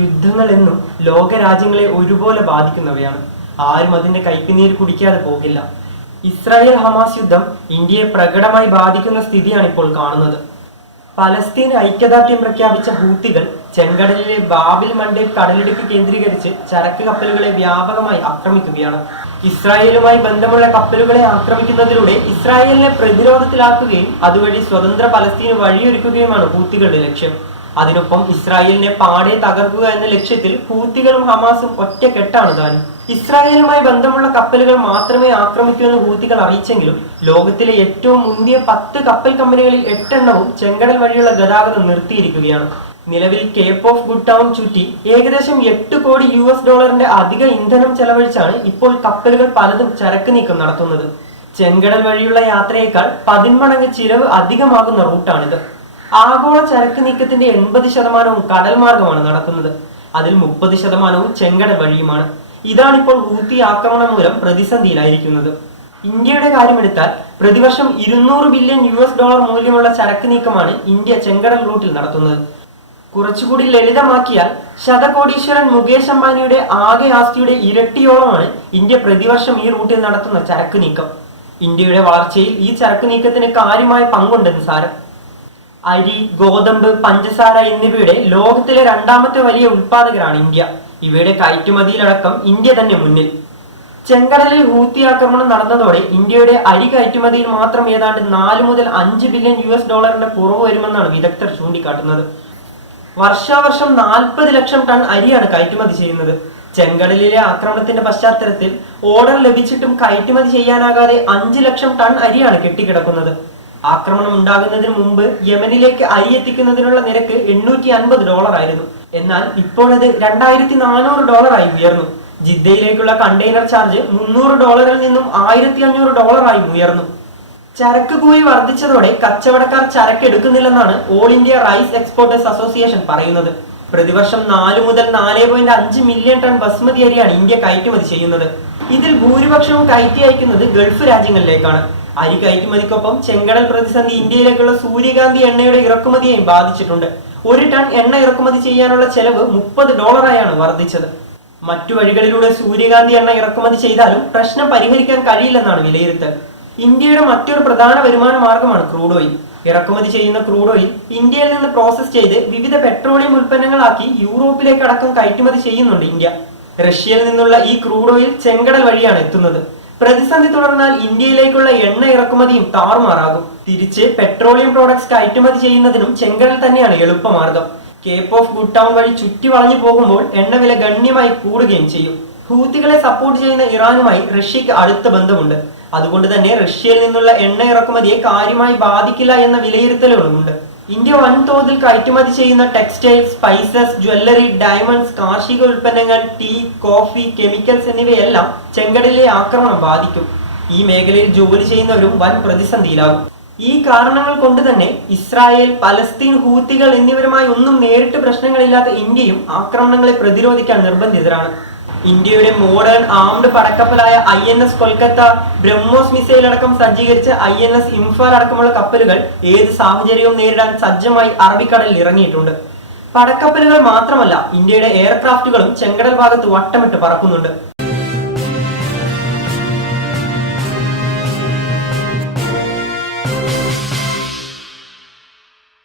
യുദ്ധങ്ങൾ എന്നും ലോകരാജ്യങ്ങളെ ഒരുപോലെ ബാധിക്കുന്നവയാണ്. ആരും അതിന്റെ കൈപ്പിനീര് കുടിക്കാതെ പോകില്ല. ഇസ്രായേൽ ഹമാസ് യുദ്ധം ഇന്ത്യയെ പ്രകടമായി ബാധിക്കുന്ന സ്ഥിതിയാണ് ഇപ്പോൾ കാണുന്നത്. പലസ്തീൻ ഐക്യദാർഢ്യം പ്രഖ്യാപിച്ച ഹൂത്തികൾ ചെങ്കടലിലെ ബാബിൽ മണ്ടേബ് കടലിടുക്ക് കേന്ദ്രീകരിച്ച് ചരക്ക് കപ്പലുകളെ വ്യാപകമായി ആക്രമിക്കുകയാണ്. ഇസ്രായേലുമായി ബന്ധമുള്ള കപ്പലുകളെ ആക്രമിക്കുന്നതിലൂടെ ഇസ്രായേലിനെ പ്രതിരോധത്തിലാക്കുകയും അതുവഴി സ്വതന്ത്ര പലസ്തീന് വഴിയൊരുക്കുകയുമാണ് ഹൂത്തികളുടെ ലക്ഷ്യം. അതിനൊപ്പം ഇസ്രായേലിനെ പാടെ തകർക്കുക എന്ന ലക്ഷ്യത്തിൽ ഹൂത്തികളും ഹമാസും ഒറ്റക്കെട്ടാണ് താനും. ഇസ്രായേലുമായി ബന്ധമുള്ള കപ്പലുകൾ മാത്രമേ ആക്രമിക്കൂ എന്ന് ഹൂത്തികൾ അറിയിച്ചെങ്കിലും ലോകത്തിലെ ഏറ്റവും മുന്തിയ 10 കപ്പൽ കമ്പനികളിൽ 8 എണ്ണവും ചെങ്കടൽ വഴിയുള്ള ഗതാഗതം നിർത്തിയിരിക്കുകയാണ്. നിലവിൽ കേപ്പ് ഓഫ് ഗുഡ് ടൗൺ ചുറ്റി ഏകദേശം $8 കോടി അധിക ഇന്ധനം ചെലവഴിച്ചാണ് ഇപ്പോൾ കപ്പലുകൾ പലതും ചരക്ക് നീക്കം നടത്തുന്നത്. ചെങ്കടൽ വഴിയുള്ള യാത്രയേക്കാൾ 10 മടങ്ങ് ചിലവ് അധികമാകുന്ന റൂട്ടാണിത്. ആഗോള ചരക്ക് നീക്കത്തിന്റെ 80% കടൽ മാർഗമാണ് നടക്കുന്നത്. അതിൽ 30% ചെങ്കടൽ വഴിയുമാണ്. ഇതാണിപ്പോൾ ഹൂത്തി ആക്രമണം മൂലം പ്രതിസന്ധിയിലായിരിക്കുന്നത്. ഇന്ത്യയുടെ കാര്യമെടുത്താൽ പ്രതിവർഷം $200 ബില്യൺ മൂല്യമുള്ള ചരക്ക് നീക്കമാണ് ഇന്ത്യ ചെങ്കടൽ റൂട്ടിൽ നടത്തുന്നത്. കുറച്ചുകൂടി ലളിതമാക്കിയാൽ ശതകോടീശ്വരൻ മുകേഷ് അംബാനിയുടെ ആകെ ആസ്തിയുടെ ഇരട്ടിയോളമാണ് ഇന്ത്യ പ്രതിവർഷം ഈ റൂട്ടിൽ നടത്തുന്ന ചരക്ക് നീക്കം. ഇന്ത്യയുടെ വളർച്ചയിൽ ഈ ചരക്ക് നീക്കത്തിന് കാര്യമായ പങ്കുണ്ടെന്ന് സാരം. അരി, ഗോതമ്പ്, പഞ്ചസാര എന്നിവയുടെ ലോകത്തിലെ 2ാമത്തെ വലിയ ഉൽപാദകരാണ് ഇന്ത്യ. ഇവയുടെ കയറ്റുമതിയിലടക്കം ഇന്ത്യ തന്നെ മുന്നിൽ. ചെങ്കടലിൽ ഹൂത്തി ആക്രമണം നടന്നതോടെ ഇന്ത്യയുടെ അരി കയറ്റുമതിയിൽ മാത്രം ഏതാണ്ട് 4 മുതൽ 5 ബില്യൺ കുറവ് വരുമെന്നാണ് വിദഗ്ധർ ചൂണ്ടിക്കാട്ടുന്നത്. വർഷാവർഷം 40 ലക്ഷം ടൺ അരിയാണ് കയറ്റുമതി ചെയ്യുന്നത്. ചെങ്കടലിലെ ആക്രമണത്തിന്റെ പശ്ചാത്തലത്തിൽ ഓർഡർ ലഭിച്ചിട്ടും കയറ്റുമതി ചെയ്യാനാകാതെ 5 ലക്ഷം ടൺ അരിയാണ് കെട്ടിക്കിടക്കുന്നത്. ആക്രമണം ഉണ്ടാകുന്നതിന് മുമ്പ് യമനിലേക്ക് അരി എത്തിക്കുന്നതിനുള്ള നിരക്ക് $850 ആയിരുന്നു. എന്നാൽ ഇപ്പോഴത് $2400 ഉയർന്നു. ജിദ്ദയിലേക്കുള്ള കണ്ടെയ്നർ ചാർജ് $300 നിന്നും $1500 ഉയർന്നു. ചരക്ക് കൂലി വർദ്ധിച്ചതോടെ കച്ചവടക്കാർ ചരക്ക് എടുക്കുന്നില്ലെന്നാണ് all India rice exporters association പറയുന്നത്. പ്രതിവർഷം 4 മുതൽ 4.5 മില്യൺ ടൺ ബസ്മതി അരിയാണ് ഇന്ത്യ കയറ്റുമതി ചെയ്യുന്നത്. ഇതിൽ ഭൂരിപക്ഷവും കയറ്റി അയക്കുന്നത് ഗൾഫ് രാജ്യങ്ങളിലേക്കാണ്. അരി കയറ്റുമതിക്കൊപ്പം ചെങ്കടൽ പ്രതിസന്ധി ഇന്ത്യയിലേക്കുള്ള സൂര്യകാന്തി എണ്ണയുടെ ഇറക്കുമതിയെയും ബാധിച്ചിട്ടുണ്ട്. 1 ടൺ എണ്ണ ഇറക്കുമതി ചെയ്യാനുള്ള ചെലവ് $30 ആയാണ് വർദ്ധിച്ചത്. മറ്റു വഴികളിലൂടെ സൂര്യകാന്തി എണ്ണ ഇറക്കുമതി ചെയ്താലും പ്രശ്നം പരിഹരിക്കാൻ കഴിയില്ലെന്നാണ് വിലയിരുത്തൽ. ഇന്ത്യയുടെ മറ്റൊരു പ്രധാന വരുമാന മാർഗമാണ് ക്രൂഡ് ഓയിൽ. ഇറക്കുമതി ചെയ്യുന്ന ക്രൂഡ് ഓയിൽ ഇന്ത്യയിൽ നിന്ന് പ്രോസസ് ചെയ്ത് വിവിധ പെട്രോളിയം ഉൽപ്പന്നങ്ങളാക്കി യൂറോപ്പിലേക്ക് അടക്കം കയറ്റുമതി ചെയ്യുന്നുണ്ട് ഇന്ത്യ. റഷ്യയിൽ നിന്നുള്ള ഈ ക്രൂഡ് ഓയിൽ ചെങ്കടൽ വഴിയാണ് എത്തുന്നത്. പ്രതിസന്ധി തുടർന്നാൽ ഇന്ത്യയിലേക്കുള്ള എണ്ണ ഇറക്കുമതിയും താറുമാറാകും. തിരിച്ച് പെട്രോളിയം പ്രോഡക്ട്സ് കയറ്റുമതി ചെയ്യുന്നതിനും ചെങ്കടൽ തന്നെയാണ് എളുപ്പമാർഗം. കേപ്പ് ഓഫ് ഗുഡ് ടൗൺ വഴി ചുറ്റി വളഞ്ഞു പോകുമ്പോൾ എണ്ണ വില ഗണ്യമായി കൂടുകയും ചെയ്യും. ഹൂത്തികളെ സപ്പോർട്ട് ചെയ്യുന്ന ഇറാനുമായി റഷ്യക്ക് അടുത്ത ബന്ധമുണ്ട്. അതുകൊണ്ട് തന്നെ റഷ്യയിൽ നിന്നുള്ള എണ്ണ ഇറക്കുമതിയെ കാര്യമായി ബാധിക്കില്ല എന്ന വിലയിരുത്തലുകളുമുണ്ട്. ഇന്ത്യ വൻതോതിൽ കയറ്റുമതി ചെയ്യുന്ന ടെക്സ്റ്റൈൽ, സ്പൈസസ്, ജ്വല്ലറി, ഡയമണ്ട്സ്, കാർഷിക ഉൽപ്പന്നങ്ങൾ, ടീ, കോഫി, കെമിക്കൽസ് എന്നിവയെല്ലാം ചെങ്കടലിലെ ആക്രമണം ബാധിക്കും. ഈ മേഖലയിൽ ജോലി ചെയ്യുന്നവരും വൻ പ്രതിസന്ധിയിലാകും. ഈ കാരണങ്ങൾ കൊണ്ട് തന്നെ ഇസ്രായേൽ, പലസ്തീൻ, ഹൂത്തികൾ എന്നിവരുമായി ഒന്നും നേരിട്ട് പ്രശ്നങ്ങളില്ലാത്ത ഇന്ത്യയും ആക്രമണങ്ങളെ പ്രതിരോധിക്കാൻ നിർബന്ധിതരാണ്. ഇന്ത്യയുടെ മോഡേൺ ആംഡ് പടക്കപ്പലായ INS കൊൽക്കത്ത, ബ്രഹ്മോസ് മിസൈൽ അടക്കം സജ്ജീകരിച്ച INS ഇംഫാൽ അടക്കമുള്ള കപ്പലുകൾ ഏത് സാഹചര്യവും നേരിടാൻ സജ്ജമായി അറബിക്കടലിൽ ഇറങ്ങിയിട്ടുണ്ട്. പടക്കപ്പലുകൾ മാത്രമല്ല, ഇന്ത്യയുടെ എയർക്രാഫ്റ്റുകളും ചെങ്കടൽ ഭാഗത്ത് വട്ടമിട്ട് പറക്കുന്നുണ്ട്.